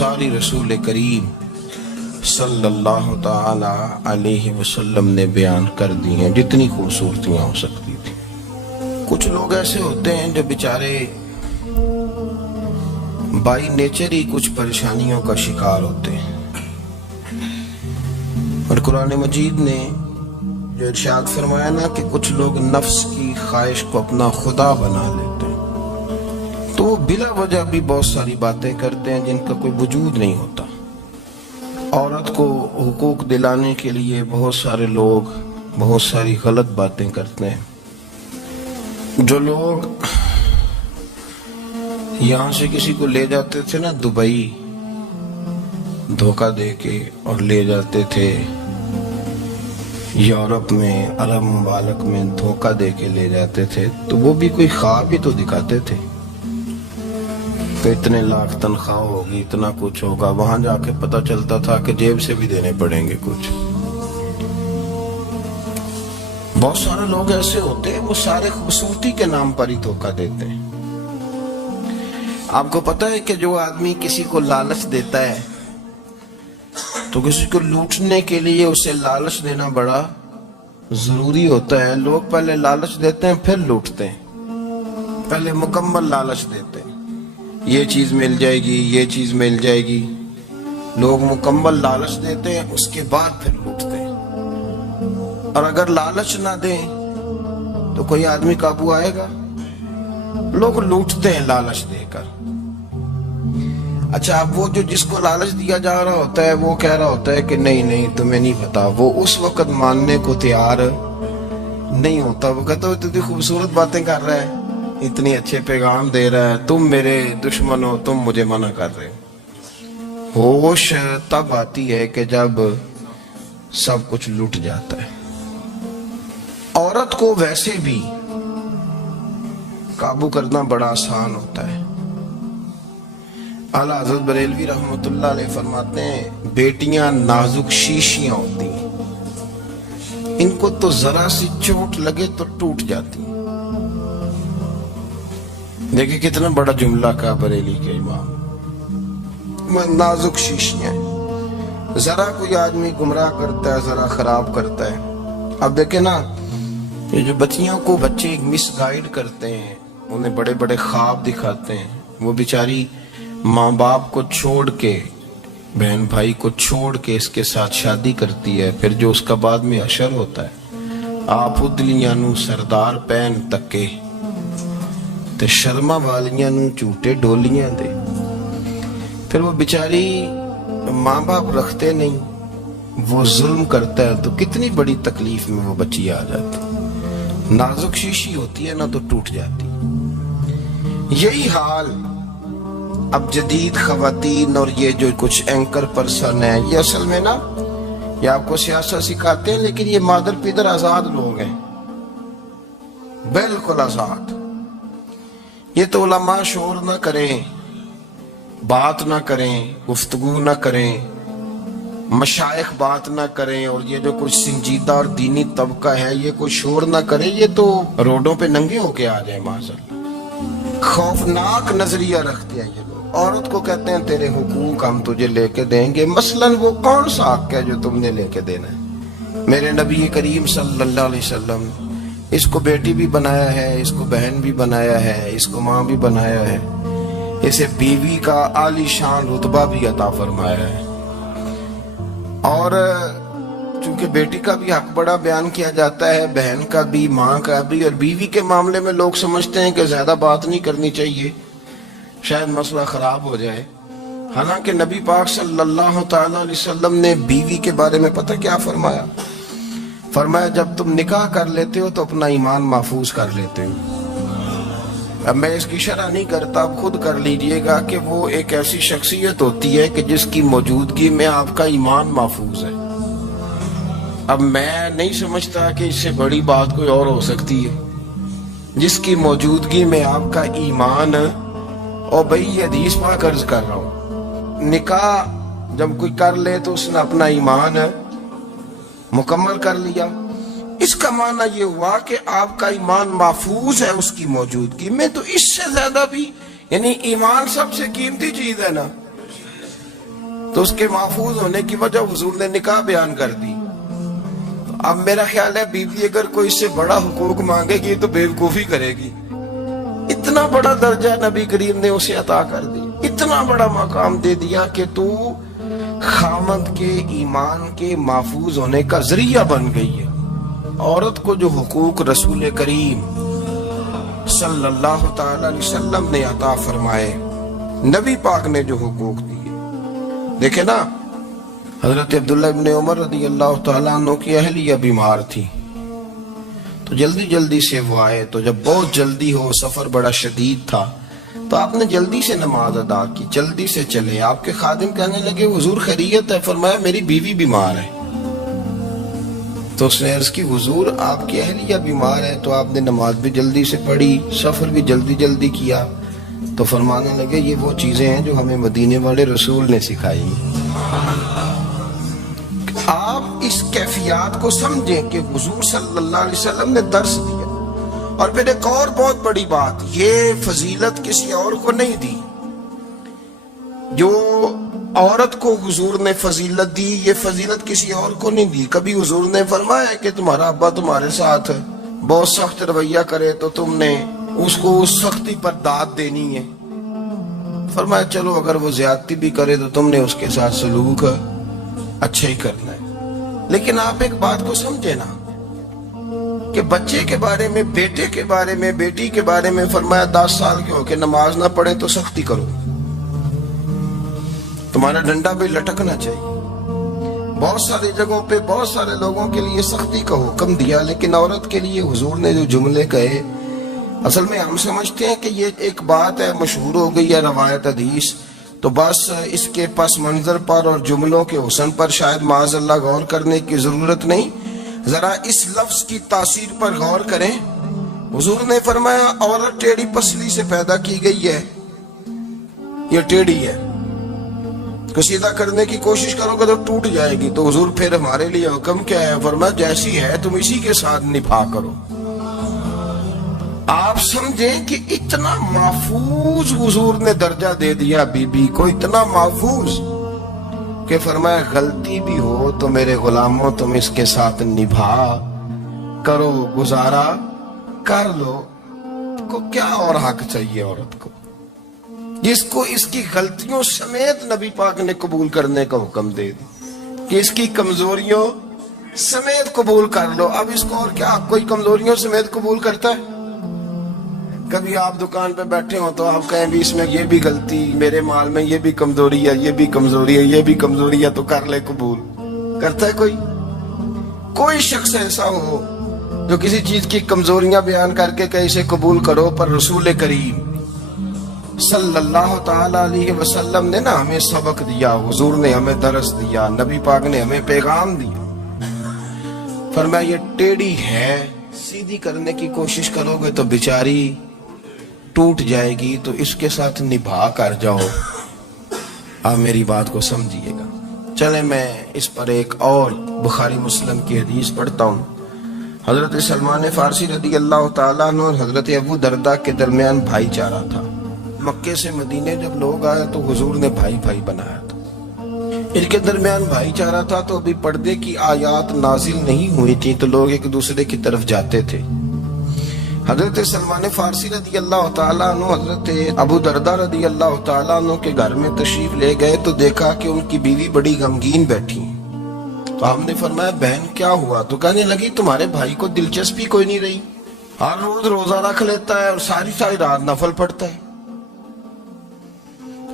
ساری رسول کریم صلی اللہ تعالی علیہ وسلم نے بیان کر دی ہیں، جتنی خوبصورتیاں ہو سکتی تھی۔ کچھ لوگ ایسے ہوتے ہیں جو بیچارے بائی نیچر ہی کچھ پریشانیوں کا شکار ہوتے ہیں، اور قرآن مجید نے جو ارشاد فرمایا نا کہ کچھ لوگ نفس کی خواہش کو اپنا خدا بنا لیتے ہیں، تو وہ بلا وجہ بھی بہت ساری باتیں کرتے ہیں جن کا کوئی وجود نہیں ہوتا۔ عورت کو حقوق دلانے کے لیے بہت سارے لوگ بہت ساری غلط باتیں کرتے ہیں۔ جو لوگ یہاں سے کسی کو لے جاتے تھے نا دبئی دھوکہ دے کے، اور لے جاتے تھے یورپ میں، عرب ممالک میں دھوکہ دے کے لے جاتے تھے، تو وہ بھی کوئی خواب ہی تو دکھاتے تھے، تو اتنے لاکھ تنخواہ ہوگی، اتنا کچھ ہوگا۔ وہاں جا کے پتہ چلتا تھا کہ جیب سے بھی دینے پڑیں گے کچھ۔ بہت سارے لوگ ایسے ہوتے ہیں، وہ سارے خوبصورتی کے نام پر ہی دھوکہ دیتے ہیں۔ آپ کو پتہ ہے کہ جو آدمی کسی کو لالچ دیتا ہے تو کسی کو لوٹنے کے لیے اسے لالچ دینا بڑا ضروری ہوتا ہے۔ لوگ پہلے لالچ دیتے ہیں پھر لوٹتے ہیں، پہلے مکمل لالچ دیتے ہیں، یہ چیز مل جائے گی، یہ چیز مل جائے گی۔ لوگ مکمل لالچ دیتے ہیں، اس کے بعد پھر لوٹتے ہیں۔ اور اگر لالچ نہ دیں تو کوئی آدمی قابو آئے گا؟ لوگ لوٹتے ہیں لالچ دے کر۔ اچھا، اب وہ جو جس کو لالچ دیا جا رہا ہوتا ہے وہ کہہ رہا ہوتا ہے کہ نہیں نہیں تمہیں نہیں پتا، وہ اس وقت ماننے کو تیار نہیں ہوتا۔ وہ کہتا ہے اتنی خوبصورت باتیں کر رہا ہے، اتنی اچھے پیغام دے رہا ہے، تم میرے دشمن ہو، تم مجھے منع کر رہے ہو۔ ہوش تب آتی ہے کہ جب سب کچھ لٹ جاتا ہے۔ عورت کو ویسے بھی قابو کرنا بڑا آسان ہوتا ہے۔ اعلیٰ حضرت بریلوی رحمۃ اللہ علیہ فرماتے ہیں بیٹیاں نازک شیشیاں ہوتی ہیں، ان کو تو ذرا سی چوٹ لگے تو ٹوٹ جاتی ہیں۔ دیکھیں کتنا بڑا جملہ کہا بریلی کے امام، نازک شیشیاں، ذرا کوئی آدمی گمراہ کرتا ہے، ذرا خراب کرتا ہے۔ اب دیکھیں نا، یہ جو بچیوں کو بچے مس گائیڈ کرتے ہیں، انہیں بڑے بڑے خواب دکھاتے ہیں، وہ بیچاری ماں باپ کو چھوڑ کے، بہن بھائی کو چھوڑ کے اس کے ساتھ شادی کرتی ہے، پھر جو اس کا بعد میں اشر ہوتا ہے، آپ ادلیاں نو سردار پین تکے تے شرما والیاں نو چوٹے ڈولیاں دے۔ پھر وہ بیچاری ماں باپ رکھتے نہیں، وہ ظلم کرتا ہے، تو کتنی بڑی تکلیف میں وہ بچی آ جاتی۔ نازک شیشی ہوتی ہے نا تو ٹوٹ جاتی۔ یہی حال اب جدید خواتین اور یہ جو کچھ اینکر پرسن ہیں، یہ اصل میں نا یہ آپ کو سیاست سکھاتے ہیں، لیکن یہ مادر پیدر آزاد لوگ ہیں، بالکل آزاد۔ یہ تو علماء شور نہ کریں، بات نہ کریں، گفتگو نہ کریں، مشائخ بات نہ کریں، اور یہ جو کچھ سنجیدہ اور دینی طبقہ ہے یہ کوئی شور نہ کرے، یہ تو روڈوں پہ ننگے ہو کے آ جائیں۔ معاذاللہ خوفناک نظریہ رکھتے ہیں یہ لوگ۔ عورت کو کہتے ہیں تیرے حقوق ہم تجھے لے کے دیں گے، مثلاً وہ کون سا حق ہے جو تم نے لے کے دینا ہے؟ میرے نبی کریم صلی اللہ علیہ وسلم اس کو بیٹی بھی بنایا ہے، اس کو بہن بھی بنایا ہے، اس کو ماں بھی بنایا ہے، اسے بیوی کا عالی شان رتبہ بھی عطا فرمایا ہے۔ اور چونکہ بیٹی کا بھی حق بڑا بیان کیا جاتا ہے، بہن کا بھی، ماں کا بھی، اور بیوی کے معاملے میں لوگ سمجھتے ہیں کہ زیادہ بات نہیں کرنی چاہیے، شاید مسئلہ خراب ہو جائے۔ حالانکہ نبی پاک صلی اللہ تعالیٰ علیہ وسلم نے بیوی کے بارے میں پتہ کیا فرمایا؟ فرمایا جب تم نکاح کر لیتے ہو تو اپنا ایمان محفوظ کر لیتے ہو۔ اب میں اس کی شرح نہیں کرتا، آپ خود کر لیجئے گا کہ وہ ایک ایسی شخصیت ہوتی ہے کہ جس کی موجودگی میں آپ کا ایمان محفوظ ہے۔ اب میں نہیں سمجھتا کہ اس سے بڑی بات کوئی اور ہو سکتی ہے، جس کی موجودگی میں آپ کا ایمان، اور بھئی یہ حدیث پاک عرض کر رہا ہوں، نکاح جب کوئی کر لے تو اس نے اپنا ایمان مکمل کر لیا۔ اس کا معنی یہ ہوا کہ آپ کا ایمان محفوظ ہے اس کی موجودگی میں، تو اس سے زیادہ بھی، یعنی ایمان سب سے قیمتی چیز ہے نا، تو اس کے محفوظ ہونے کی وجہ حضور نے نکاح بیان کر دی. اب میرا خیال ہے بیوی اگر کوئی اس سے بڑا حقوق مانگے گی تو بیوقوفی کرے گی. اتنا بڑا درجہ نبی کریم نے اسے عطا کر دی, اتنا بڑا مقام دے دیا کہ تو خامد کے ایمان کے محفوظ ہونے کا ذریعہ بن گئی ہے. عورت کو جو حقوق رسول کریم صلی اللہ تعالی علیہ وسلم نے عطا فرمائے, نبی پاک نے جو حقوق دیے, دیکھیں نا, حضرت عبداللہ ابن عمر رضی اللہ تعالیٰ عنہ کی اہلیہ بیمار تھی تو جلدی سے وہ آئے. تو جب بہت جلدی ہو, سفر بڑا شدید تھا, تو آپ نے جلدی سے نماز ادا کی, جلدی سے چلے. آپ کے خادم کہنے لگے حضور خیریت ہے؟ فرمایا میری بیوی بیمار ہے. تو اس نے عرض کی حضور آپ کی اہلیہ بیمار ہے. تو آپ نے نماز بھی جلدی سے پڑھی, سفر بھی جلدی کیا. تو فرمانے لگے یہ وہ چیزیں ہیں جو ہمیں مدینے والے رسول نے سکھائی. آپ اس کیفیات کو سمجھیں کہ حضور صلی اللہ علیہ وسلم نے درس دیا. اور پھر ایک اور بہت بڑی بات, یہ فضیلت کسی اور کو نہیں دی. جو عورت کو حضور نے فضیلت دی, یہ فضیلت کسی اور کو نہیں دی. کبھی حضور نے فرمایا کہ تمہارا ابا تمہارے ساتھ بہت سخت رویہ کرے تو تم نے اس کو اس سختی پر داد دینی ہے. فرمایا چلو اگر وہ زیادتی بھی کرے تو تم نے اس کے ساتھ سلوک اچھا ہی کرنا ہے. لیکن آپ ایک بات کو سمجھے نا کہ بچے کے بارے میں, بیٹے کے بارے میں, بیٹی کے بارے میں فرمایا 10 سال کے ہو کے نماز نہ پڑھے تو سختی کرو, تمہارا ڈنڈا بھی لٹکنا چاہیے. بہت ساری جگہوں پہ بہت سارے لوگوں کے لیے سختی کا حکم دیا, لیکن عورت کے لیے حضور نے جو جملے کہے, اصل میں ہم سمجھتے ہیں کہ یہ ایک بات ہے, مشہور ہو گئی ہے روایت حدیث, تو بس اس کے پس منظر پر اور جملوں کے حسن پر شاید معاذ اللہ غور کرنے کی ضرورت نہیں. ذرا اس لفظ کی تاثیر پر غور کریں. حضور نے فرمایا عورت ٹیڑھی پسلی سے پیدا کی گئی ہے, یہ ٹیڑھی ہے, کو سیدھا کرنے کی کوشش کرو گے تو ٹوٹ جائے گی. تو حضور پھر ہمارے لیے حکم کیا ہے؟ فرمایا جیسی ہے تم اسی کے ساتھ نبھا کرو. آپ سمجھیں کہ اتنا محفوظ حضور نے درجہ دے دیا بی بی کو, اتنا محفوظ کہ فرمایا غلطی بھی ہو تو میرے غلاموں تم اس کے ساتھ نبھا کرو, گزارا کر لو. کو کیا اور حق چاہیے عورت کو, جس کو اس کی غلطیوں سمیت نبی پاک نے قبول کرنے کا حکم دے دی کہ اس کی کمزوریوں سمیت قبول کر لو. اب اس کو اور کیا, کوئی کمزوریوں سمیت قبول کرتا ہے؟ کبھی آپ دکان پہ بیٹھے ہوں تو آپ کہیں بھی اس میں یہ بھی غلطی, میرے مال میں یہ بھی کمزوری ہے, یہ بھی کمزوری ہے, یہ بھی کمزوری ہے, تو کر لے قبول. کرتا ہے کوئی؟ کوئی شخص ایسا ہو جو کسی چیز کی کمزوریاں بیان کر کے کہ اسے قبول کرو, پر رسول کریم صلی اللہ تعالی علیہ وسلم نے نا ہمیں سبق دیا, حضور نے ہمیں درس دیا, نبی پاک نے ہمیں پیغام دیا. فرمایا یہ ٹیڑھی ہے, سیدھی کرنے کی کوشش کرو گے تو بیچاری ٹوٹ جائے گی, تو اس کے ساتھ نبھا کر جاؤ. آپ میری بات کو سمجھیے گا. چلیں میں اس پر ایک اور بخاری مسلم کی حدیث پڑھتا ہوں. حضرت سلمان فارسی رضی اللہ تعالیٰ عنہ اور حضرت ابو دردہ کے درمیان بھائی چارہ تھا. مکے سے مدینے جب لوگ آئے تو حضور نے بھائی بھائی بنایا تھا. ان کے درمیان بھائی چارہ تھا, تو ابھی پردے کی آیات نازل نہیں ہوئی تھی, تو لوگ ایک دوسرے کی طرف جاتے تھے. حضرت سلمان فارسی رضی اللہ تعالیٰ عنہ حضرت ابو دردہ رضی اللہ تعالیٰ عنہ کے گھر میں تشریف لے گئے تو دیکھا کہ ان کی بیوی بڑی غمگین بیٹھی. تو ہم نے فرمایا بہن کیا ہوا؟ تو کہنے لگی تمہارے بھائی کو دلچسپی کوئی نہیں رہی, ہر روز روزہ رکھ لیتا ہے اور ساری رات نفل پڑھتا ہے.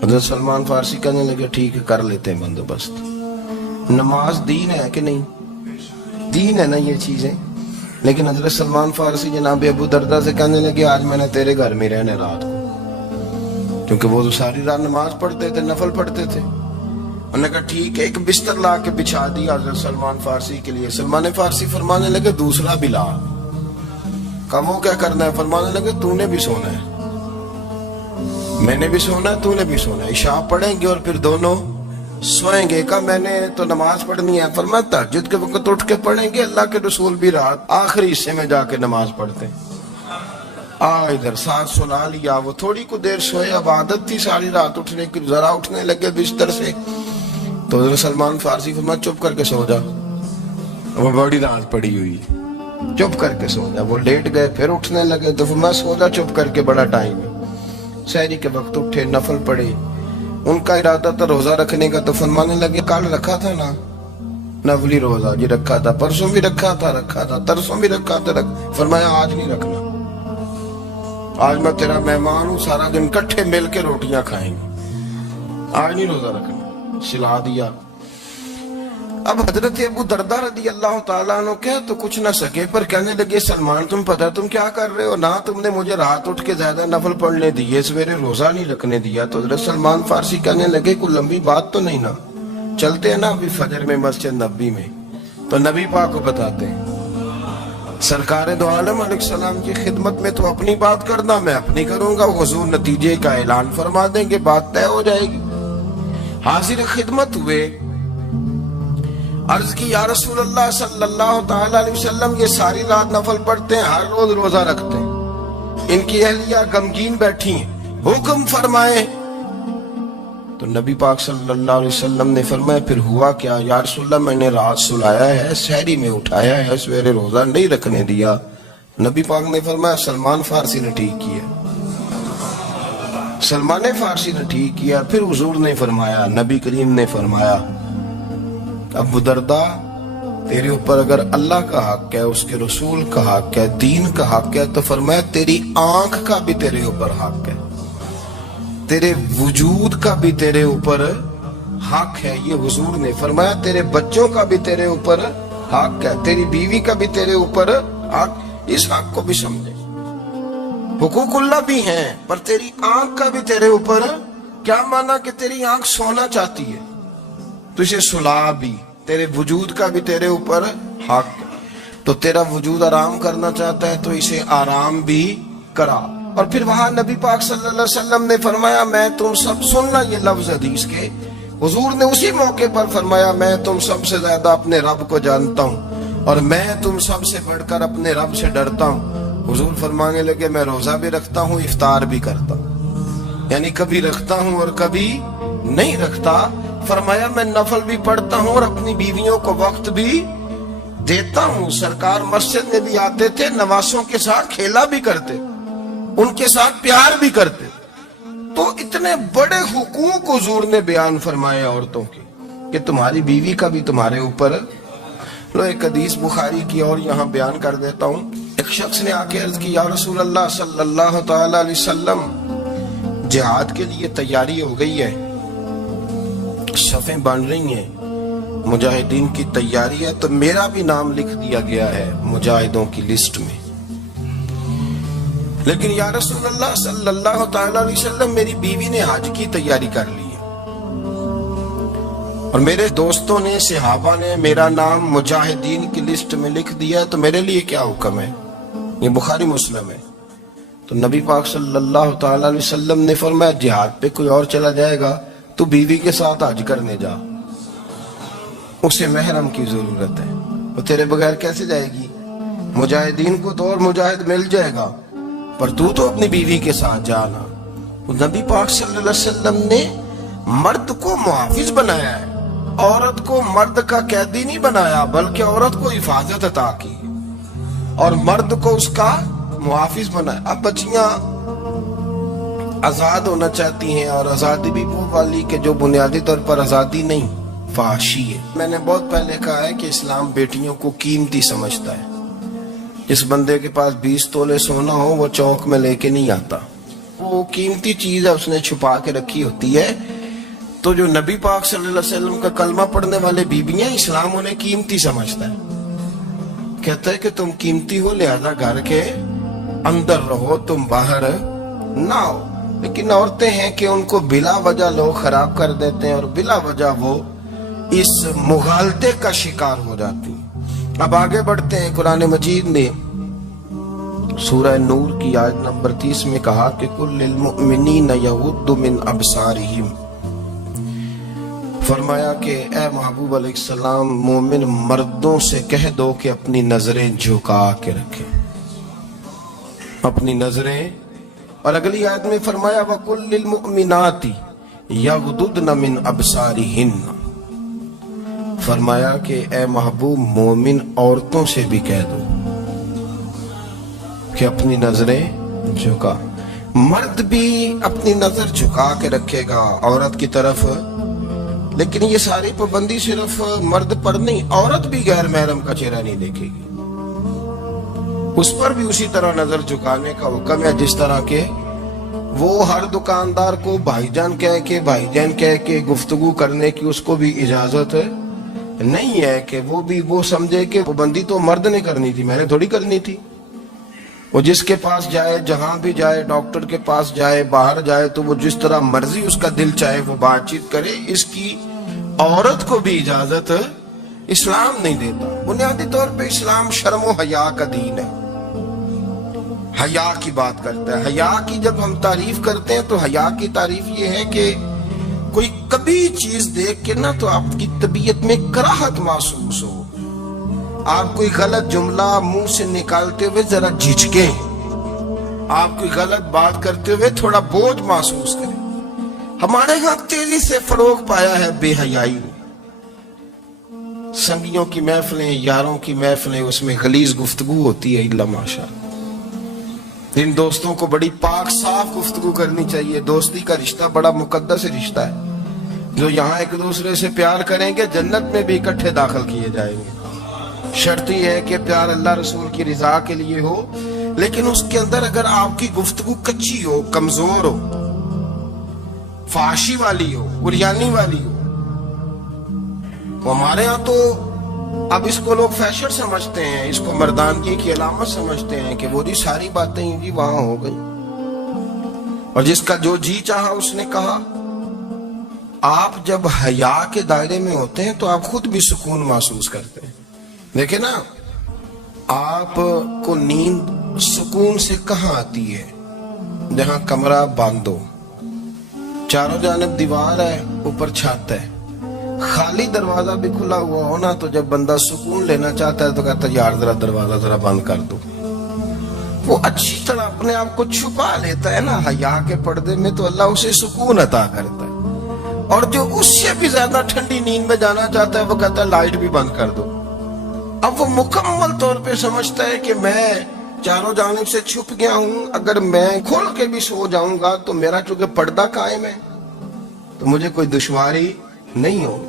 حضرت سلمان فارسی کہنے لگے ٹھیک ہے کر لیتے ہیں بندوبست. نماز دین ہے کہ نہیں؟ دین ہے نا یہ چیزیں. لیکن حضرت سلمان فارسی جناب ابو دردہ سے کہنے لگے آج میں نے تیرے گھر میں رہنے رات کو, کیونکہ وہ تو ساری رات نماز پڑھتے تھے, نفل پڑھتے تھے. انہوں نے کہا ٹھیک ہے, ایک بستر لا کے بچھا دیا حضرت سلمان فارسی کے لیے. سلمان فارسی فرمانے لگے دوسرا بھی لا. کہا وہ کیا کرنا ہے؟ فرمانے لگے تو نے بھی سونا ہے, میں نے بھی سونا ہے, تو نے بھی سونا ہے, عشاء پڑھیں گے اور پھر دونوں سوئیں گے. کہا میں نے تو نماز پڑھنی ہے. فرمایا تہجد کے وقت اٹھ کے پڑھیں گے, اللہ کے رسول بھی رات آخری حصے میں جا کے نماز پڑھتے ہیں. ادھر ساتھ سنا لیا. وہ تھوڑی کو دیر سوئے, اب عادت تھی ساری رات اٹھنے کی, ذرا اٹھنے لگے بستر سے, تو حضرت سلمان فارسی فرمایا چپ کر کے سو جا، وہ بڑی رات پڑی ہوئی، چپ کر کے سو جا۔ وہ لیٹ گئے، پھر اٹھنے لگے تو فرمایا سو جا چپ کر کے، بڑا ٹائم ہے۔ سحری کے وقت اٹھے، نفل پڑھے، ان کا ارادہ تھا روزہ رکھنے کا، تو فرمانے لگے کل رکھا تھا نا نفلی روزہ، جی رکھا تھا، پرسوں بھی رکھا تھا، ترسوں بھی رکھا تھا، فرمایا آج نہیں رکھنا، آج میں تیرا مہمان ہوں، سارا دن کٹھے مل کے روٹیاں کھائیں گے، آج نہیں روزہ رکھنا، سلا دیا۔ اب حضرت ابو دردہ رضی اللہ تعالیٰ عنہ کہہ تو کچھ نہ سکے، پر کہنے لگے سلمان تم پتہ تم کیا کر رہے ہو، نہ تم نے مجھے رات اٹھ کے زیادہ نفل پڑھنے دیے، سویرے روزہ نہیں رکھنے دیا۔ تو حضرت سلمان فارسی کہنے لگے کوئی لمبی بات تو نہیں نا، چلتے ہیں نا ابھی فجر میں مسجد نبی میں، تو نبی پاک کو بتاتے ہیں، سرکار دو عالم علیہ السلام کی خدمت میں تو اپنی بات کرنا، میں اپنی کروں گا، حضور نتیجے کا اعلان فرما دیں گے، بات طے ہو جائے گی۔ حاضر خدمت ہوئے، عرض کی یا رسول اللہ صلی اللہ تعالی علیہ وسلم یہ ساری رات نفل پڑھتے ہیں، ہر روز روزہ رکھتے ہیں، ان کی اہلیہ غمگین بیٹھی ہیں، حکم فرمائیں۔ تو نبی پاک صلی اللہ علیہ وسلم نے فرمایا پھر ہوا کیا؟ یا رسول اللہ میں نے رات سلایا ہے، سحری میں اٹھایا ہے، سویرے روزہ نہیں رکھنے دیا۔ نبی پاک نے فرمایا سلمان فارسی نے ٹھیک کیا، سلمان فارسی نے ٹھیک کیا۔ پھر حضور نے فرمایا، نبی کریم نے فرمایا ابو دردہ تیرے اوپر اگر اللہ کا حق ہے، اس کے رسول کا حق ہے، دین کا حق ہے، تو فرمایا تیری آنکھ کا بھی تیرے اوپر حق ہے، تیرے وجود کا بھی تیرے اوپر حق ہے۔ یہ حضور نے فرمایا تیرے بچوں کا بھی تیرے اوپر حق ہے، تیری بیوی کا بھی تیرے اوپر حق، اس حق کو بھی سمجھے۔ حقوق اللہ بھی ہیں، پر تیری آنکھ کا بھی تیرے اوپر، کیا مانا کہ تیری آنکھ سونا چاہتی ہے تو اسے سلا بھی، تیرے وجود کا بھی تیرے اوپر حق، تو تیرا وجود آرام کرنا چاہتا ہے تو اسے آرام بھی کرا۔ اور پھر وہاں نبی پاک صلی اللہ علیہ وسلم نے فرمایا میں تم سب سننا، یہ لفظ حدیث کے حضور نے اسی موقع پر فرمایا میں تم سب سے زیادہ اپنے رب کو جانتا ہوں اور میں تم سب سے بڑھ کر اپنے رب سے ڈرتا ہوں۔ حضور فرمانے لگے میں روزہ بھی رکھتا ہوں، افطار بھی کرتا ہوں، یعنی کبھی رکھتا ہوں اور کبھی نہیں رکھتا۔ فرمایا میں نفل بھی پڑھتا ہوں اور اپنی بیویوں کو وقت بھی دیتا ہوں۔ سرکار مسجد میں بھی آتے تھے، نواسوں کے ساتھ کھیلا بھی کرتے، ان کے ساتھ پیار بھی کرتے۔ تو اتنے بڑے حقوق حضور نے بیان فرمائے عورتوں کے کہ تمہاری بیوی کا بھی تمہارے اوپر۔ لو ایک حدیث بخاری کی اور یہاں بیان کر دیتا ہوں۔ ایک شخص نے آ کے عرض کی یا رسول اللہ صلی اللہ تعالی علیہ وسلم جہاد کے لیے تیاری ہو گئی ہے، صفیں بن رہی ہیں، مجاہدین کی تیاری ہے، تو میرا بھی نام لکھ دیا گیا ہے مجاہدوں کی لسٹ میں، لیکن یا رسول اللہ صلی اللہ تعالی علیہ وسلم میری بیوی نے حج کی تیاری کر لی ہے اور میرے دوستوں نے، صحابہ نے میرا نام مجاہدین کی لسٹ میں لکھ دیا ہے، تو میرے لیے کیا حکم ہے؟ یہ بخاری مسلم ہے۔ تو نبی پاک صلی اللہ تعالی علیہ وسلم نے فرمایا جہاد پہ کوئی اور چلا جائے گا تو بیوی کے ساتھ حج کرنے جا، اسے محرم کی ضرورت ہے، وہ تیرے بغیر کیسے جائے گی؟ مجاہدین کو تو اور مجاہد مل جائے گا، پر تو اپنی بیوی کے ساتھ جانا۔ نبی پاک صلی اللہ علیہ وسلم نے مرد کو محافظ بنایا ہے، عورت کو مرد کا قیدی نہیں بنایا، بلکہ عورت کو حفاظت عطا کی اور مرد کو اس کا محافظ بنایا۔ اب بچیاں آزاد ہونا چاہتی ہیں، اور آزادی بھی وہ والی کہ جو بنیادی طور پر آزادی نہیں، فحاشی ہے۔ میں نے بہت پہلے کہا ہے کہ اسلام بیٹیوں کو قیمتی سمجھتا ہے۔ جس بندے کے پاس 20 تولے سونا ہو وہ چوک میں لے کے نہیں آتا، وہ قیمتی چیز ہے، اس نے چھپا کے رکھی ہوتی ہے۔ تو جو نبی پاک صلی اللہ علیہ وسلم کا کلمہ پڑھنے والے بیویاں، اسلام انہیں قیمتی سمجھتا ہے، کہتا ہے کہ تم قیمتی ہو لہذا گھر کے اندر رہو، تم باہر نہ ہو۔ لیکن عورتیں ہیں کہ ان کو بلا وجہ لوگ خراب کر دیتے ہیں اور بلا وجہ وہ اس مغالطے کا شکار ہو جاتی ہیں۔ اب آگے بڑھتے ہیں۔ قرآن مجید نے سورہ نور کی آیت نمبر 30 میں کہا کہ کل للمؤمنین یغضوا من ابصارہم، فرمایا کہ اے محبوب علیہ السلام مومن مردوں سے کہہ دو کہ اپنی نظریں جھکا کے رکھیں، اپنی نظریں۔ اور اگلی آیت میں فرمایا وَقُلْ لِلْمُؤْمِنَاتِ يَغْضُضْنَ مِنْ أَبْصَارِهِنَّ، فرمایا کہ اے محبوب مومن عورتوں سے بھی کہہ دو کہ اپنی نظریں جھکا. مرد بھی اپنی نظر جھکا کے رکھے گا عورت کی طرف، لیکن یہ ساری پابندی صرف مرد پر نہیں، عورت بھی غیر محرم کا چہرہ نہیں دیکھے گی، اس پر بھی اسی طرح نظر جھکانے کا حکم ہے جس طرح کہ وہ ہر دکاندار کو بھائی جان کہہ کے گفتگو کرنے کی اس کو بھی اجازت نہیں ہے کہ وہ سمجھے کہ پابندی تو مرد نے کرنی تھی، میں نے تھوڑی کرنی تھی. وہ جس کے پاس جائے، جہاں بھی جائے، ڈاکٹر کے پاس جائے، باہر جائے، تو وہ جس طرح مرضی اس کا دل چاہے وہ بات چیت کرے. اس کی عورت کو بھی اجازت اسلام نہیں دیتا. بنیادی طور پہ اسلام شرم و حیا کا دین ہے، حیا کی بات کرتا ہے. حیا کی جب ہم تعریف کرتے ہیں تو حیا کی تعریف یہ ہے کہ کوئی کبھی چیز دیکھ کے نہ تو آپ کی طبیعت میں کراہت محسوس ہو، آپ کوئی غلط جملہ منہ سے نکالتے ہوئے ذرا جھجکیں، آپ کوئی غلط بات کرتے ہوئے تھوڑا بوجھ محسوس کریں. ہمارے ہاں تیزی سے فروغ پایا ہے بے حیائی. سنگیوں کی محفلیں، یاروں کی محفلیں، اس میں غلیظ گفتگو ہوتی ہے الا ماشاء. ان دوستوں کو بڑی پاک صاف گفتگو کرنی چاہیے. دوستی کا رشتہ بڑا مقدس رشتہ ہے. جو یہاں ایک دوسرے سے پیار کریں گے جنت میں بھی اکٹھے داخل کیے جائیں گے. شرط یہ ہے کہ پیار اللہ رسول کی رضا کے لیے ہو، لیکن اس کے اندر اگر آپ کی گفتگو کچی ہو، کمزور ہو، فحاشی والی ہو، عریانی والی ہو. ہمارے ہاں تو اب اس کو لوگ فیشن سمجھتے ہیں، اس کو مردانگی کی علامت سمجھتے ہیں کہ وہ جی ساری باتیں جی وہاں ہو گئی، اور جس کا جو جی چاہا اس نے کہا. آپ جب حیا کے دائرے میں ہوتے ہیں تو آپ خود بھی سکون محسوس کرتے ہیں. دیکھیں نا، آپ کو نیند سکون سے کہاں آتی ہے؟ جہاں کمرہ بند ہو، چاروں جانب دیوار ہے، اوپر چھت ہے، خالی دروازہ بھی کھلا ہوا ہو نا، تو جب بندہ سکون لینا چاہتا ہے تو کہتا ہے یار ذرا دروازہ ذرا بند کر دو. وہ اچھی طرح اپنے آپ کو چھپا لیتا ہے نا حیا کے پردے میں، تو اللہ اسے سکون عطا کرتا ہے. اور جو اس سے بھی زیادہ ٹھنڈی نیند میں جانا چاہتا ہے وہ کہتا ہے لائٹ بھی بند کر دو. اب وہ مکمل طور پہ سمجھتا ہے کہ میں چاروں جانب سے چھپ گیا ہوں، اگر میں کھول کے بھی سو جاؤں گا تو میرا چونکہ پردہ قائم ہے تو مجھے کوئی دشواری نہیں ہوگی.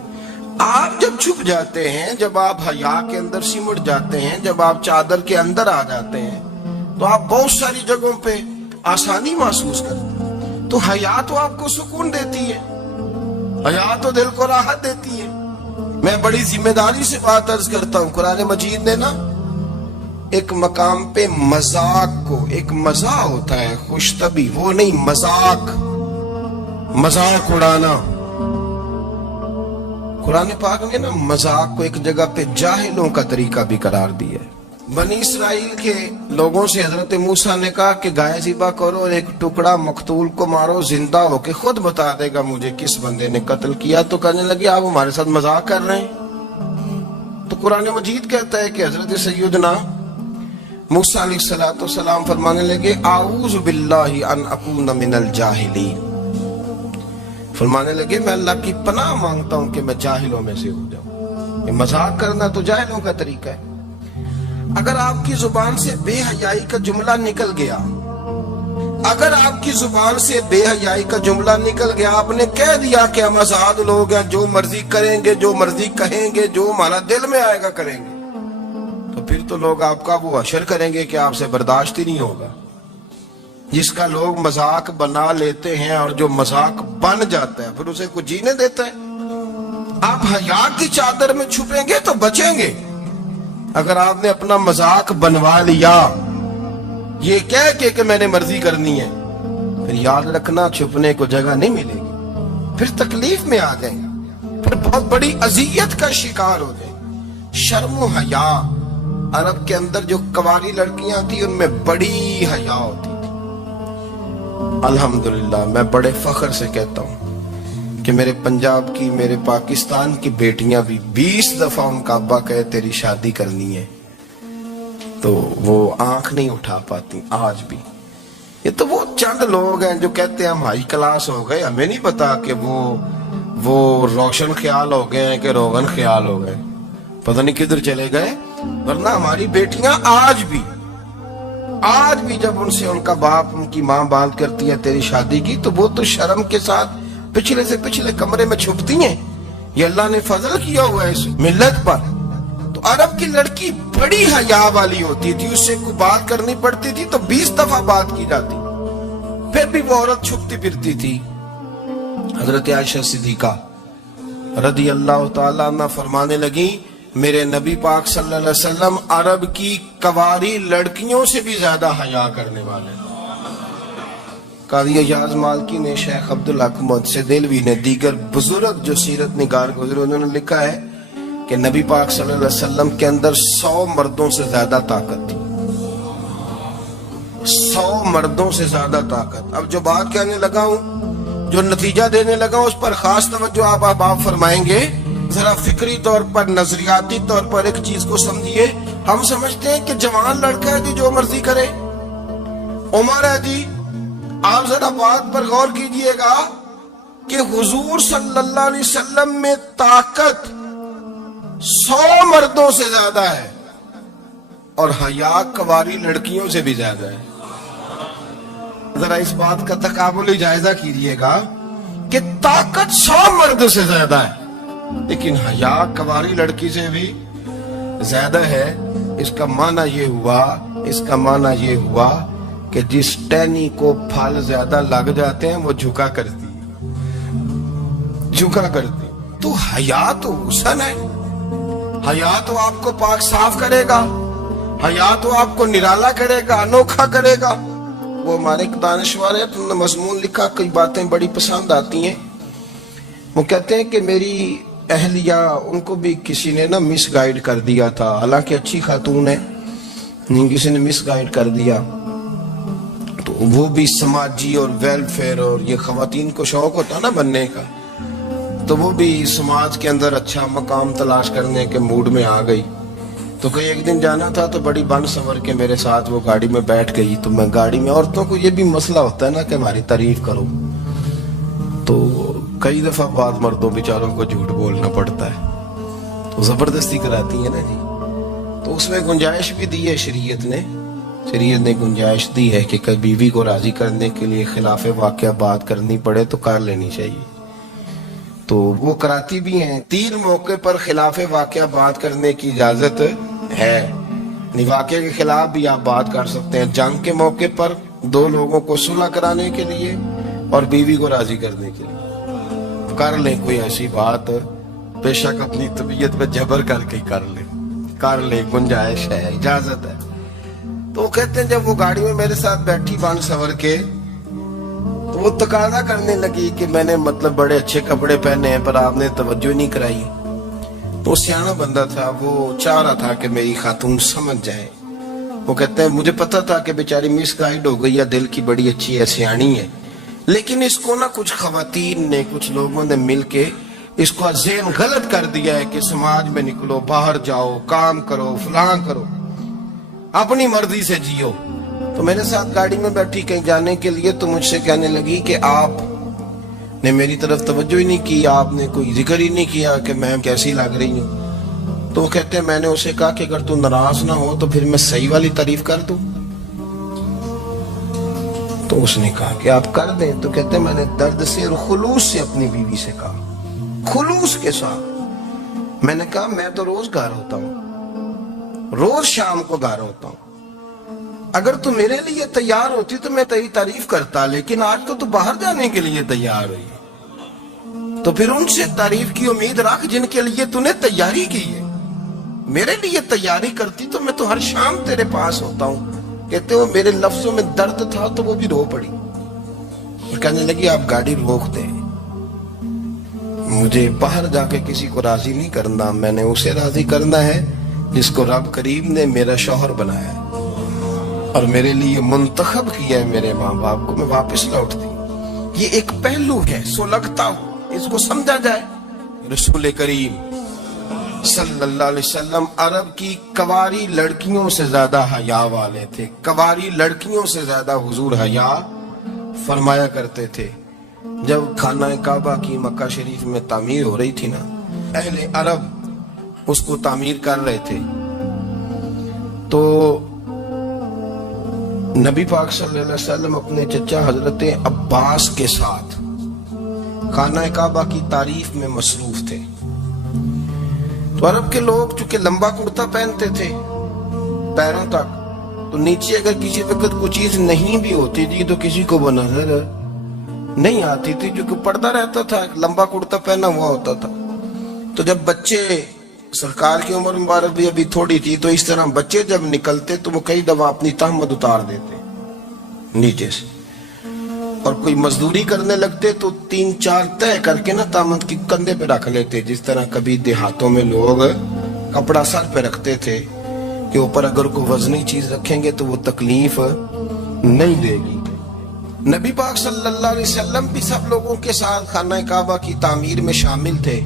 آپ جب چھپ جاتے ہیں، جب آپ حیا کے اندر سمٹ جاتے ہیں، جب آپ چادر کے اندر آ جاتے ہیں تو آپ بہت ساری جگہوں پہ آسانی محسوس کرتے ہیں. تو حیا تو آپ کو سکون دیتی ہے، حیا تو دل کو راحت دیتی ہے. میں بڑی ذمہ داری سے بات عرض کرتا ہوں، قرآن مجید نے نا ایک مقام پہ مذاق کو، ایک مزاح ہوتا ہے خوش طبی، وہ نہیں، مذاق اڑانا. قرآن پاک نے نا مذاق کو ایک جگہ پہ جاہلوں کا طریقہ بھی قرار دیا ہے. بنی اسرائیل کے لوگوں سے حضرت موسیٰ نے کہا کہ گائے ذبح کرو اور ایک ٹکڑا مقتول کو مارو، زندہ ہو کے خود بتا دے گا مجھے کس بندے نے قتل کیا. تو کہنے لگے آپ ہمارے ساتھ مذاق کر رہے ہیں. تو قرآن مجید کہتا ہے کہ حضرت سیدنا موسیٰ علیہ السلام فرمانے لگے اعوذ باللہ ان اکون من الجاہلین. فرمانے لگے میں اللہ کی پناہ مانگتا ہوں کہ میں جاہلوں میں سے ہو جاؤں. یہ مذاق کرنا تو جاہلوں کا طریقہ ہے. اگر آپ کی زبان سے بے حیائی کا جملہ نکل گیا، اگر آپ کی زبان سے بے حیائی کا جملہ نکل گیا، آپ نے کہہ دیا کہ ہم آزاد لوگ ہیں، جو مرضی کریں گے، جو مرضی کہیں گے، جو ہمارا دل میں آئے گا کریں گے، تو پھر تو لوگ آپ کا وہ حشر کریں گے کہ آپ سے برداشت ہی نہیں ہوگا. جس کا لوگ مذاق بنا لیتے ہیں اور جو مذاق بن جاتا ہے پھر اسے کچھ جینے دیتا ہے. آپ حیا کی چادر میں چھپیں گے تو بچیں گے. اگر آپ نے اپنا مذاق بنوا لیا یہ کہہ کے کہ میں نے مرضی کرنی ہے، پھر یاد رکھنا چھپنے کو جگہ نہیں ملے گی، پھر تکلیف میں آ جائیں گے، پھر بہت بڑی اذیت کا شکار ہو جائیں گے. شرم و حیا، عرب کے اندر جو کنواری لڑکیاں تھیں ان میں بڑی حیا ہوتی تھی. الحمدللہ میں بڑے فخر سے کہتا ہوں کہ میرے پنجاب کی، میرے پاکستان کی بیٹیاں بھی 20 دفعہ ان کا ابا کہے تیری شادی کرنی ہے تو وہ آنکھ نہیں اٹھا پاتی آج بھی. یہ تو وہ چند لوگ ہیں جو کہتے ہیں ہم ہائی کلاس ہو گئے، ہمیں نہیں پتا کہ وہ وہ روشن خیال ہو گئے ہیں کہ روغن خیال ہو گئے، پتہ نہیں کدھر چلے گئے. ورنہ ہماری بیٹیاں آج بھی جب ان سے ان کا باپ ان کی ماں بات کرتی ہے تیری شادی کی، تو وہ تو شرم کے ساتھ پچھلے سے پچھلے کمرے میں چھپتی ہیں. یہ اللہ نے فضل کیا ہوا ہے اس ملت پر. تو عرب کی لڑکی بڑی حیا والی ہوتی تھی، اس سے کوئی بات کرنی پڑتی تھی تو 20 دفعہ بات کی جاتی، پھر بھی وہ عورت چھپتی پھرتی تھی. حضرت عائشہ صدیقہ رضی اللہ تعالیٰ عنہ فرمانے لگی میرے نبی پاک صلی اللہ علیہ وسلم عرب کی کواری لڑکیوں سے بھی زیادہ حیا کرنے والے. قاضی اعجاز مالکی نے، شیخ عبدالحق محدث دہلوی نے، دیگر بزرگ جو سیرت نگار گزرے انہوں نے لکھا ہے کہ نبی پاک صلی اللہ علیہ وسلم کے اندر 100 مردوں سے زیادہ طاقت تھی. 100 مردوں سے زیادہ طاقت. اب جو بات کہنے لگا ہوں، جو نتیجہ دینے لگا ہوں، اس پر خاص توجہ آپ فرمائیں گے. ذرا فکری طور پر، نظریاتی طور پر ایک چیز کو سمجھیے. ہم سمجھتے ہیں کہ جوان لڑکا ہے جی جو مرضی کرے، عمر ہے جی. آپ ذرا بات پر غور کیجئے گا کہ حضور صلی اللہ علیہ وسلم میں طاقت 100 مردوں سے زیادہ ہے اور حیا کواری لڑکیوں سے بھی زیادہ ہے. ذرا اس بات کا تقابلی جائزہ کیجئے گا کہ طاقت 100 مرد سے زیادہ ہے لیکن حیا کواری لڑکی سے بھی زیادہ ہے. اس کا معنی یہ ہوا کہ جس ٹہنی کو پھل زیادہ لگ جاتے ہیں وہ جھکا کرتی. تو حیا تو حسن ہے، حیا تو آپ کو پاک صاف کرے گا، حیا تو آپ کو نرالا کرے گا، انوکھا کرے گا. وہ ہمارے ایک دانشور ہے، انہوں نے مضمون لکھا، کئی باتیں بڑی پسند آتی ہیں. وہ کہتے ہیں کہ میری اہلیہ، ان کو بھی کسی نے مس گائیڈ کر دیا تھا، حالانکہ اچھی خاتون ہے، کسی نے مس گائیڈ کر دیا. تو وہ بھی سماجی اور ویلفیئر اور یہ خواتین کو شوق ہوتا نا بننے کا، تو وہ بھی سماج کے اندر اچھا مقام تلاش کرنے کے موڈ میں آ گئی. تو کئی ایک دن جانا تھا تو بڑی بن سنور کے میرے ساتھ وہ گاڑی میں بیٹھ گئی. تو میں گاڑی میں، عورتوں کو یہ بھی مسئلہ ہوتا ہے نا کہ ہماری تعریف کرو، تو کئی دفعہ بعض مردوں بیچاروں کو جھوٹ بولنا پڑتا ہے تو زبردستی کراتی ہے نا جی. تو اس میں گنجائش بھی دی ہے شریعت نے گنجائش دی ہے کہ کبھی بیوی کو راضی کرنے کے لیے خلاف واقعہ بات کرنی پڑے تو کر لینی چاہیے. تو وہ کراتی بھی ہیں. 3 موقع پر خلاف واقعہ بات کرنے کی اجازت ہے. واقعے کے خلاف بھی آپ بات کر سکتے ہیں. جنگ کے موقع پر 2 لوگوں کو صلح کرانے کے لیے اور بیوی کو راضی کرنے کے لیے کر لیں کوئی ایسی بات، بے شک اپنی طبیعت پہ جبر کر کے کر لیں، گنجائش ہے، اجازت ہے. تو وہ کہتے ہیں جب وہ گاڑی میں میرے ساتھ بیٹھی بن سنور کے، تو وہ تقاضا کرنے لگی کہ میں نے بڑے اچھے کپڑے پہنے ہیں پر آپ نے توجہ نہیں کرائی. تو سیانا بندہ تھا، وہ چاہ رہا تھا کہ میری خاتون سمجھ جائے. وہ کہتے ہیں مجھے پتا تھا کہ بیچاری مس گائیڈ ہو گئی ہے، دل کی بڑی اچھی ہے، سیانی ہے، لیکن اس کو کچھ خواتین نے، کچھ لوگوں نے مل کے اس کو ذہن غلط کر دیا ہے کہ سماج میں نکلو، باہر جاؤ، کام کرو، فلاں کرو، اپنی مرضی سے جیو. تو میرے ساتھ گاڑی میں بیٹھی کہیں جانے کے لیے، تو مجھ سے کہنے لگی کہ آپ نے میری طرف توجہ ہی نہیں کی، آپ نے کوئی ذکر ہی نہیں کیا کہ میں کیسی لگ رہی ہوں. تو وہ کہتے ہیں میں نے اسے کہا کہ اگر تو ناراض نہ ہو تو پھر میں صحیح والی تعریف کر دوں. تو اس نے کہا کہ آپ کر دیں. تو کہتے ہیں میں نے درد سے اور خلوص سے اپنی بیوی سے کہا، خلوص کے ساتھ میں نے کہا میں تو روز گھر ہوتا ہوں، روز شام کو گھر ہوتا ہوں، اگر تو میرے لیے تیار ہوتی تو میں تیری تعریف کرتا، لیکن آج تو باہر جانے کے لیے تیار ہوئی، تو پھر ان سے تعریف کی امید رکھ جن کے لیے تو نے تیاری کی ہے. میرے لیے تیاری کرتی تو میں تو ہر شام تیرے پاس ہوتا ہوں. کہتے ہو میرے لفظوں میں درد تھا تو وہ بھی رو پڑی اور کہنے لگی آپ گاڑی روک دیں، مجھے باہر جا کے کسی کو راضی نہیں کرنا، میں نے اسے راضی کرنا ہے جس کو رب کریم نے میرا شوہر بنایا ہے اور میرے لیے منتخب کیا ہے میرے ماں باپ کو. میں واپس لوٹتی. یہ ایک پہلو ہے، سو لگتا ہو اس کو سمجھا جائے. رسول کریم صلی اللہ علیہ وسلم عرب کی کواری لڑکیوں سے زیادہ حیا والے تھے. کواری لڑکیوں سے زیادہ حضور حیا فرمایا کرتے تھے. جب خانہ کعبہ کی مکہ شریف میں تعمیر ہو رہی تھی نا، اہل عرب اس کو تعمیر کر رہے تھے، تو نبی پاک صلی اللہ علیہ وسلم اپنے چچا حضرت عباس کے ساتھ خانہ کعبہ کی تعریف میں مصروف تھے۔ تو عرب کے لوگ چونکہ لمبا کرتا پہنتے تھے پیروں تک، تو نیچے اگر کسی وقت کوئی چیز نہیں بھی ہوتی تھی تو کسی کو وہ نظر نہیں آتی تھی، جو کہ پردہ رہتا تھا، لمبا کرتا پہنا ہوا ہوتا تھا۔ تو جب بچے، سرکار کی عمر مبارک بھی ابھی تھوڑی تھی، تو اس طرح بچے جب نکلتے تو وہ کئی دفعہ اپنی تہمت اتار دیتے نیچے سے، اور کوئی مزدوری کرنے لگتے تو 3-4 طے کر کے نا تہمت کی کندھے پہ رکھ لیتے، جس طرح کبھی دیہاتوں میں لوگ کپڑا سر پہ رکھتے تھے کہ اوپر اگر کوئی وزنی چیز رکھیں گے تو وہ تکلیف نہیں دے گی۔ نبی پاک صلی اللہ علیہ وسلم بھی سب لوگوں کے ساتھ خانہ کعبہ کی تعمیر میں شامل تھے۔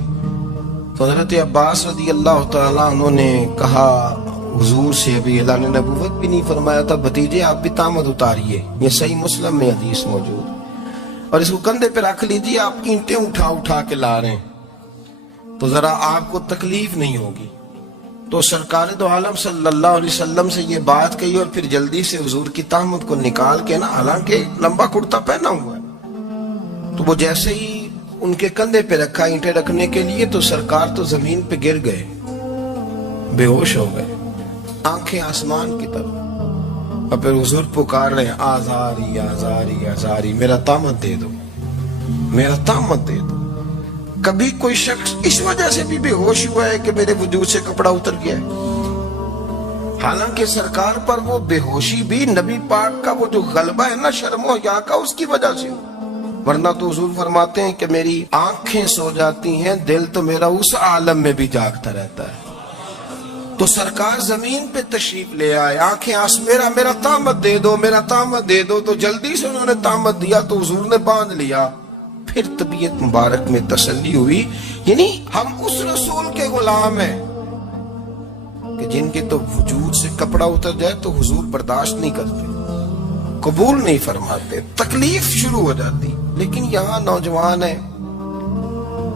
تو حضرت عباس رضی اللہ تعالیٰ عنہ نے کہا حضور سے، ابھی اعلان نبوت بھی نہیں فرمایا تھا، بھتیجے آپ بھی تہمت اتاریے، یہ صحیح مسلم میں حدیث موجود، اور اس کو کندھے پہ رکھ لیجیے، آپ اینٹیں اٹھا اٹھا کے لا رہے ہیں تو ذرا آپ کو تکلیف نہیں ہوگی۔ تو سرکار دو عالم صلی اللہ علیہ وسلم سے یہ بات کہی، اور پھر جلدی سے حضور کی تہمت کو نکال کے نا، حالانکہ لمبا کرتا پہنا ہوا ہے، تو وہ جیسے ہی ان کے کندھے پہ رکھا اینٹیں رکھنے کے لیے، تو سرکار تو زمین پہ گر گئے، بے ہوش ہو گئے، آنکھیں آسمان کی طرف، اور پھر حضور پکار رہے ہیں آزاری آزاری آزاری، میرا تہمت دے دو، میرا تہمت دے دو۔ کبھی کوئی شخص اس وجہ سے بھی بے ہوش ہوا ہے کہ میرے وجود سے کپڑا اتر گیا ہے؟ حالانکہ سرکار پر وہ بے ہوشی بھی نبی پاک کا وہ جو غلبہ ہے نا شرم و حیا کا، اس کی وجہ سے، ورنہ تو حضور فرماتے ہیں کہ میری آنکھیں سو جاتی ہیں، دل تو میرا اس عالم میں بھی جاگتا رہتا ہے۔ تو سرکار زمین پہ تشریف لے آئے، آنکھیں میرا تہمت دے دو، میرا تہمت دے دو، تو جلدی سے انہوں نے تہمت دیا، تو حضور نے باندھ لیا۔ پھر طبیعت مبارک میں تسلی ہوئی، یعنی ہم اس رسول کے غلام ہیں کہ جن کے تو وجود سے کپڑا اتر جائے تو حضور برداشت نہیں کرتے، قبول نہیں فرماتے، تکلیف شروع ہو جاتی۔ لیکن یہاں نوجوان ہیں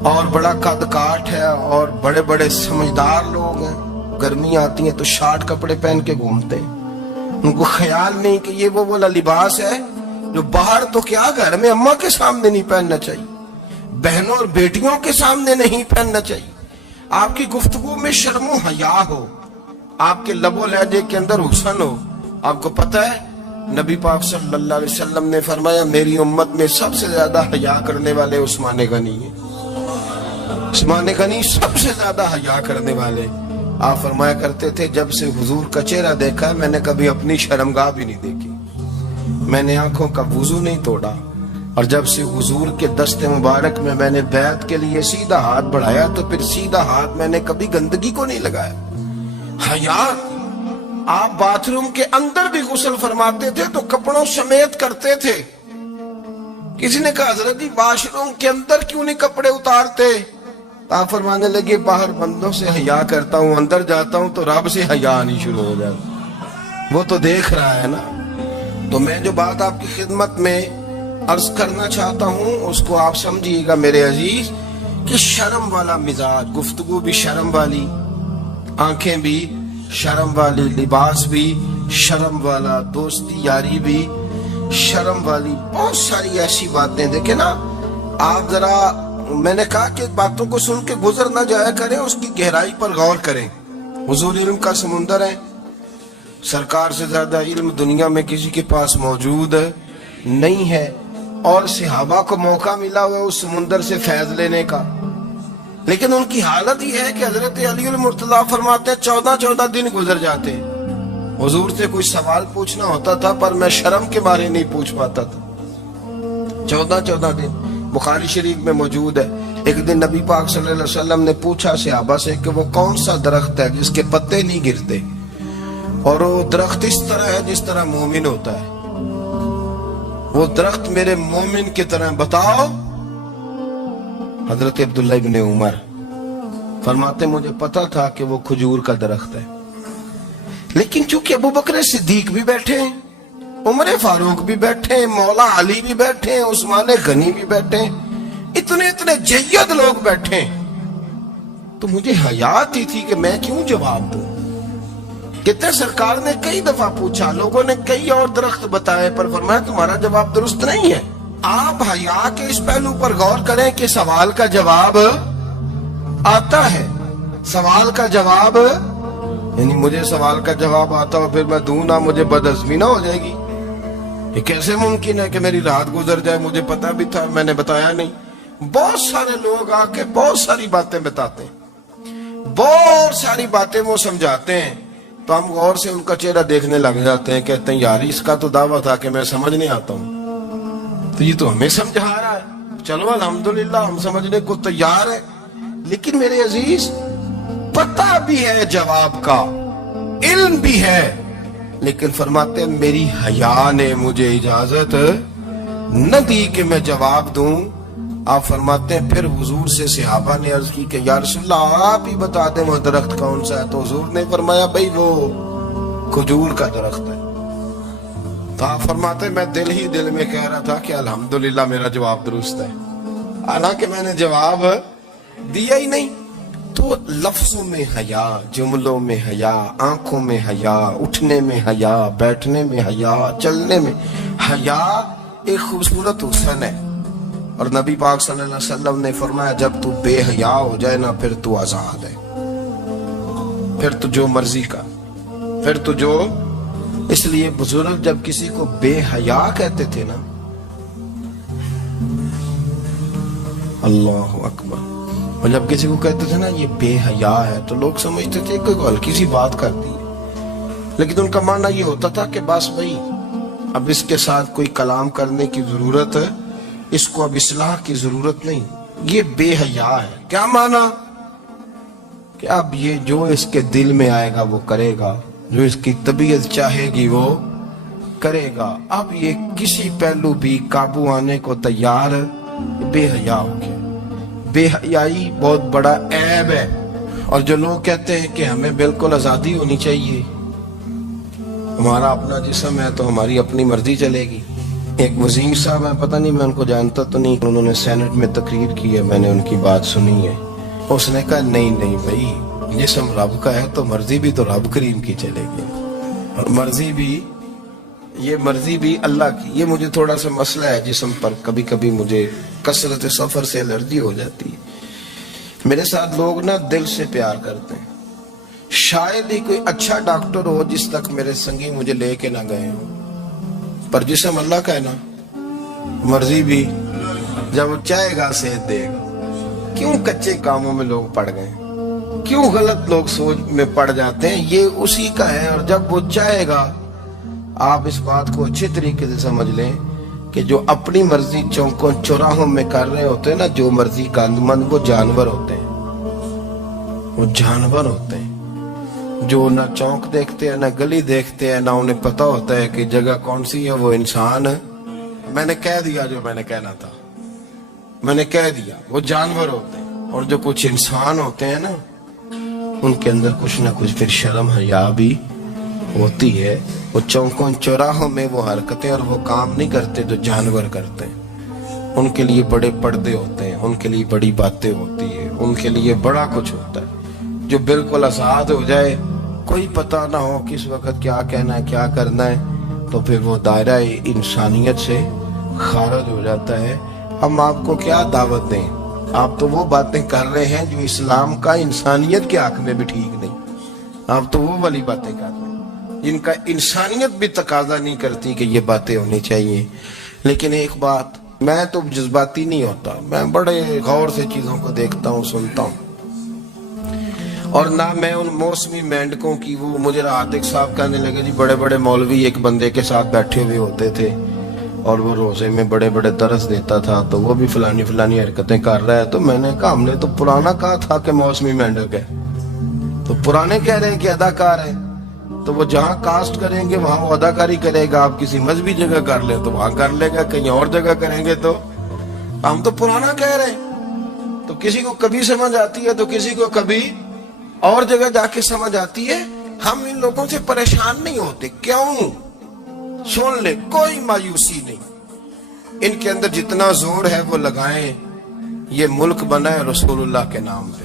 اور بڑا قد کاٹ ہے اور بڑے بڑے سمجھدار لوگ ہیں، گرمی آتی ہیں تو شارٹ کپڑے پہن کے گھومتے ہیں، ان کو خیال نہیں کہ یہ وہ والا لباس ہے جو باہر تو کیا گھر میں اماں کے سامنے نہیں پہننا چاہیے، بہنوں اور بیٹیوں کے سامنے نہیں پہننا چاہیے۔ آپ کی گفتگو میں شرم و حیا ہو، آپ کے لب و لہجے کے اندر حسن ہو۔ آپ کو پتہ ہے نبی پاک صلی اللہ علیہ وسلم نے فرمایا میری امت میں سب سے زیادہ حیا کرنے والے عثمان غنی ہیں، عثمان غنی سب سے زیادہ حیا کرنے والے۔ آپ فرمایا کرتے تھے جب سے حضور کا چہرہ دیکھا میں نے کبھی اپنی شرمگاہ بھی نہیں دیکھی، میں نے آنکھوں کا وضو نہیں توڑا، اور جب سے حضور کے دست مبارک میں نے بیعت کے لیے سیدھا ہاتھ بڑھایا تو پھر سیدھا ہاتھ میں نے کبھی گندگی کو نہیں لگایا۔ حیا، آپ باتھ روم کے اندر بھی غسل فرماتے تھے تو کپڑوں سمیت کرتے تھے۔ کسی نے کہا حضرت واش روم کے اندر کیوں نہیں کپڑے اتارتے؟ آپ فرمانے لگے باہر بندوں سے حیا کرتا ہوں، اندر جاتا ہوں تو رب سے حیا آنی شروع ہو جاتی، وہ تو دیکھ رہا ہے نا۔ تو میں جو بات آپ کی خدمت میں عرض کرنا چاہتا ہوں اس کو آپ سمجھیے گا میرے عزیز، کہ شرم والا مزاج، گفتگو بھی شرم والی، آنکھیں بھی شرم والی، لباس بھی شرم والا، دوستی یاری بھی شرم والی، بہت ساری ایسی باتیں۔ دیکھیں نا آپ ذرا، میں نے کہا کہ باتوں کو سن کے گزر نہ جایا کریں، اس کی گہرائی پر غور کریں۔ حضور علم کا سمندر ہے، سرکار سے زیادہ علم دنیا میں کسی کے پاس موجود نہیں ہے، اور صحابہ کو موقع ملا ہوا اس سمندر سے فیض لینے کا، لیکن ان کی حالت یہ ہے کہ حضرت علی المرتضیٰ فرماتے ہیں 14 دن گزر جاتے، حضور سے کوئی سوال پوچھنا ہوتا تھا پر میں شرم کے بارے نہیں پوچھ پاتا تھا۔ 14 دن بخاری شریف میں موجود ہے۔ ایک دن نبی پاک صلی اللہ علیہ وسلم نے پوچھا صحابہ سے کہ وہ کون سا درخت ہے جس کے پتے نہیں گرتے، اور وہ درخت اس طرح ہے جس طرح مومن ہوتا ہے، وہ درخت میرے مومن کی طرح، بتاؤ۔ حضرت عبداللہ ابن عمر فرماتے مجھے پتا تھا کہ وہ کھجور کا درخت ہے، لیکن چونکہ ابو بکر صدیق بھی بیٹھے ہیں عمر فاروق بھی بیٹھے، مولا علی بھی بیٹھے، عثمان غنی بھی بیٹھے، اتنے اتنے جید لوگ بیٹھے، تو مجھے حیا آتی تھی کہ میں کیوں جواب دوں۔ کہتے ہیں سرکار نے کئی دفعہ پوچھا، لوگوں نے کئی اور درخت بتائے، پر فرمایا تمہارا جواب درست نہیں ہے۔ آپ حیا کے اس پہلو پر غور کریں کہ سوال کا جواب آتا ہے، سوال کا جواب، یعنی مجھے سوال کا جواب آتا ہو پھر میں دوں نہ، مجھے بدعزمی نہ ہو جائے گی؟ یہ کیسے ممکن ہے کہ میری رات گزر جائے، مجھے پتا بھی تھا میں نے بتایا نہیں؟ بہت سارے لوگ آ کے بہت ساری باتیں بتاتے ہیں، بہت ساری باتیں وہ سمجھاتے ہیں، تو ہم غور سے ان کا چہرہ دیکھنے لگ جاتے ہیں، کہتے ہیں یار اس کا تو دعویٰ تھا کہ میں سمجھ نہیں آتا ہوں، تو یہ تو ہمیں سمجھا رہا ہے، چلو الحمدللہ ہم سمجھنے کو تیار ہیں۔ لیکن میرے عزیز، پتہ بھی ہے جواب کا، علم بھی ہے، لیکن فرماتے ہیں میری حیا نے مجھے اجازت نہ دی کہ میں جواب دوں۔ آپ فرماتے ہیں پھر حضور سے صحابہ نے عرض کی کہ یا رسول اللہ آپ ہی بتا دیں وہ درخت کون سا ہے، تو حضور نے فرمایا بھئی وہ کھجور کا درخت ہے۔ تو آپ فرماتے ہیں میں دل ہی دل میں کہہ رہا تھا کہ الحمدللہ میرا جواب درست ہے، حالانکہ میں نے جواب دیا ہی نہیں۔ تو لفظوں میں حیا، جملوں میں حیا، آنکھوں میں حیا، اٹھنے میں حیا، بیٹھنے میں حیا، چلنے میں حیا ایک خوبصورت حسن ہے، اور نبی پاک صلی اللہ علیہ وسلم نے فرمایا جب تو بے حیا ہو جائے نا پھر تو آزاد ہے، پھر تو جو مرضی کا، پھر تو جو، اس لیے بزرگ جب کسی کو بے حیا کہتے تھے نا، اللہ اکبر، اور جب کسی کو کہتے تھے نا یہ بے حیا ہے تو لوگ سمجھتے تھے کہ کوئی ہلکی سی بات کر دی، لیکن ان کا معنی یہ ہوتا تھا کہ بس بھئی اب اس کے ساتھ کوئی کلام کرنے کی ضرورت ہے، اس کو اب اصلاح کی ضرورت نہیں، یہ بے حیا ہے۔ کیا معنی؟ کہ اب یہ جو اس کے دل میں آئے گا وہ کرے گا، جو اس کی طبیعت چاہے گی وہ کرے گا، اب یہ کسی پہلو بھی قابو آنے کو تیار ہے، بے حیا ہو گیا۔ بے حیائی بہت بڑا عیب ہے، اور جو لوگ کہتے ہیں کہ ہمیں بالکل آزادی ہونی چاہیے، ہمارا اپنا جسم ہے تو ہماری اپنی مرضی چلے گی۔ ایک وزیر صاحب ہیں، پتہ نہیں میں ان کو جانتا تو نہیں، انہوں نے سینٹ میں تقریر کی ہے، میں نے ان کی بات سنی ہے، اس نے کہا نہیں نہیں بھائی جسم رب کا ہے تو مرضی بھی تو رب کریم کی چلے گی، اور مرضی بھی، یہ مرضی بھی اللہ کی۔ یہ مجھے تھوڑا سا مسئلہ ہے جسم پر، کبھی کبھی مجھے کثرت سفر سے الرجی ہو جاتی ہے۔ میرے ساتھ لوگ نا دل سے پیار کرتے ہیں، شاید ہی کوئی اچھا ڈاکٹر ہو جس تک میرے سنگی مجھے لے کے نہ گئے ہوں، پر جسم اللہ کا ہے نا، مرضی بھی جب وہ چاہے گا صحت دے گا۔ کیوں کچے کاموں میں لوگ پڑ گئے، کیوں غلط لوگ سوچ میں پڑ جاتے ہیں، یہ اسی کا ہے، اور جب وہ چاہے گا، آپ اس بات کو اچھے طریقے سے سمجھ لیں کہ جو اپنی مرضی چوکوں چوراہوں میں کر رہے ہوتے ہیں نا، جو مرضی گند مند، وہ جانور ہوتے ہیں، وہ جانور ہوتے ہیں جو نہ چونک دیکھتے ہیں، نہ گلی دیکھتے ہیں، نہ انہیں پتہ ہوتا ہے کہ جگہ کون سی ہے۔ وہ انسان، میں نے کہہ دیا جو میں نے کہنا تھا، میں نے کہہ دیا، وہ جانور ہوتے ہیں۔ اور جو کچھ انسان ہوتے ہیں نا، ان کے اندر کچھ نہ کچھ پھر شرم حیا بھی ہوتی ہے، وہ چوکوں چوراہوں میں وہ حرکتیں اور وہ کام نہیں کرتے جو جانور کرتے ہیں۔ ان کے لیے بڑے پردے ہوتے ہیں، ان کے لیے بڑی باتیں ہوتی ہیں، ان کے لیے بڑا کچھ ہوتا ہے۔ جو بالکل آزاد ہو جائے، کوئی پتہ نہ ہو کس وقت کیا کہنا ہے کیا کرنا ہے، تو پھر وہ دائرہ انسانیت سے خارج ہو جاتا ہے۔ ہم آپ کو کیا دعوت دیں؟ آپ تو وہ باتیں کر رہے ہیں جو اسلام کا انسانیت کے حق میں بھی ٹھیک نہیں، آپ تو وہ والی باتیں کر رہے ہیں جن کا انسانیت بھی تقاضا نہیں کرتی کہ یہ باتیں ہونی چاہیے۔ لیکن ایک بات، میں تو جذباتی نہیں ہوتا، میں بڑے غور سے چیزوں کو دیکھتا ہوں، سنتا ہوں، اور نہ میں ان موسمی مینڈکوں کی، وہ مجھے عاطق صاحب کہنے لگے جی بڑے بڑے مولوی ایک بندے کے ساتھ بیٹھے ہوئے ہوتے تھے اور وہ روزے میں بڑے بڑے درس دیتا تھا تو وہ بھی فلانی فلانی حرکتیں کر رہا ہے۔ تو میں نے کہا ہم نے تو پرانا کہا تھا کہ موسمی مینڈک ہے، تو پرانے کہہ رہے ہیں کہ اداکار ہے، تو وہ جہاں کاسٹ کریں گے وہاں وہ اداکاری کرے گا۔ آپ کسی مذہبی جگہ کر لیں تو وہاں کر لے گا، کہیں اور جگہ کریں گے تو ہم تو پرانا کہہ رہے ہیں۔ تو کسی کو کبھی سمجھ آتی ہے تو کسی کو کبھی اور جگہ جا کے سمجھ آتی ہے۔ ہم ان لوگوں سے پریشان نہیں ہوتے، کیوں؟ سن لے، کوئی مایوسی نہیں، ان کے اندر جتنا زور ہے وہ لگائیں، یہ ملک بنا ہے رسول اللہ کے نام پہ،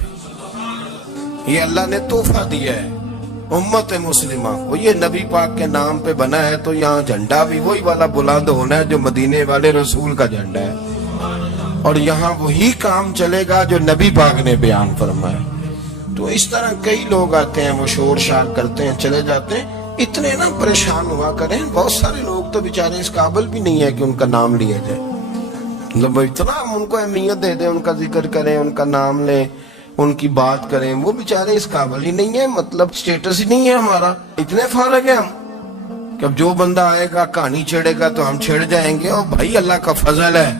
یہ اللہ نے تحفہ دیا ہے امت مسلمہ کو، یہ نبی پاک کے نام پہ بنا ہے، تو یہاں جھنڈا بھی وہی والا بلند ہونا ہے جو مدینے والے رسول کا جھنڈا ہے، اور یہاں وہی کام چلے گا جو نبی پاک نے بیان فرمایا۔ تو اس طرح کئی لوگ آتے ہیں، وہ شور شار کرتے ہیں، چلے جاتے ہیں، اتنے نہ پریشان ہوا کریں، بہت سارے لوگ تو بیچارے اس قابل بھی نہیں ہے کہ ان کا نام لیا جائے، مطلب اتنا ہم ان کو اہمیت دے دیں، ان کا ذکر کریں، ان کا نام لیں، ان کی بات کریں، وہ بیچارے اس قابل ہی نہیں ہے، مطلب سٹیٹس ہی نہیں ہے ہمارا، اتنے فارغ ہیں ہم کہ اب جو بندہ آئے گا کہانی چھیڑے گا تو ہم چھیڑ جائیں گے، اور بھائی اللہ کا فضل ہے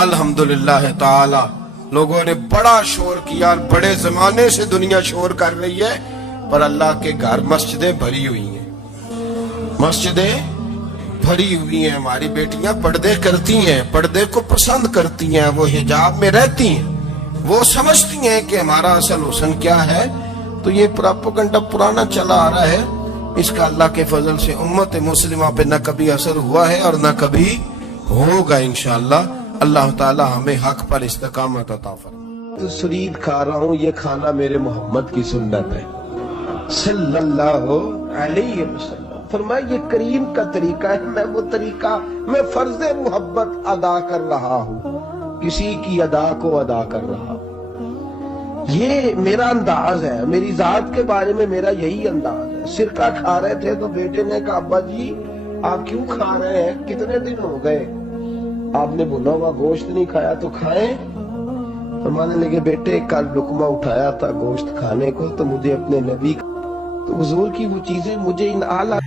الحمدللہ تعالی، لوگوں نے بڑا شور کیا، اور بڑے زمانے سے دنیا شور کر رہی ہے، پر اللہ کے گھر مسجدیں بھری ہوئی ہیں، مسجدیں بھری ہوئی ہیں، ہماری بیٹیاں پردے کرتی ہیں، پردے کو پسند کرتی ہیں، وہ حجاب میں رہتی ہیں، وہ سمجھتی ہیں کہ ہمارا اصل حسن کیا ہے۔ تو یہ پراپیگنڈا پرانا چلا آ رہا ہے، اس کا اللہ کے فضل سے امت مسلمہ پہ نہ کبھی اثر ہوا ہے اور نہ کبھی ہوگا انشاءاللہ۔ اللہ تعالی ہمیں حق پر استقامت عطا فرمائے۔ سرید کھا رہا ہوں، یہ کھانا میرے محمد کی سنت ہے صلی اللہ علیہ وسلم۔ فرمایا یہ کریم کا طریقہ ہے، میں وہ طریقہ، میں فرض محبت ادا کر رہا ہوں، کسی کی ادا کو ادا کر رہا ہوں، یہ میرا انداز ہے، میری ذات کے بارے میں میرا یہی انداز ہے۔ سرکہ کھا رہے تھے تو بیٹے نے کہا ابا جی آپ کیوں کھا رہے ہیں، کتنے دن ہو گئے آپ نے بھنا ہوا گوشت نہیں کھایا تو کھائیں۔ فرمانے لگے بیٹے کل لقمہ اٹھایا تھا گوشت کھانے کو تو مجھے اپنے نبی تو حضور کی وہ چیزیں مجھے ان اعلیٰ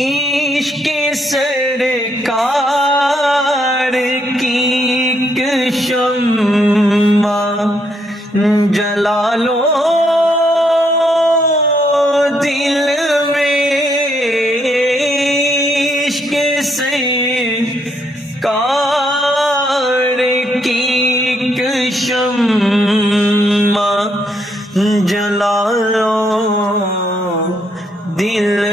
عشق سرکار کی ایک شمع جلا لو دل میں، عشق سرکار کی ایک شمع جلا لو دل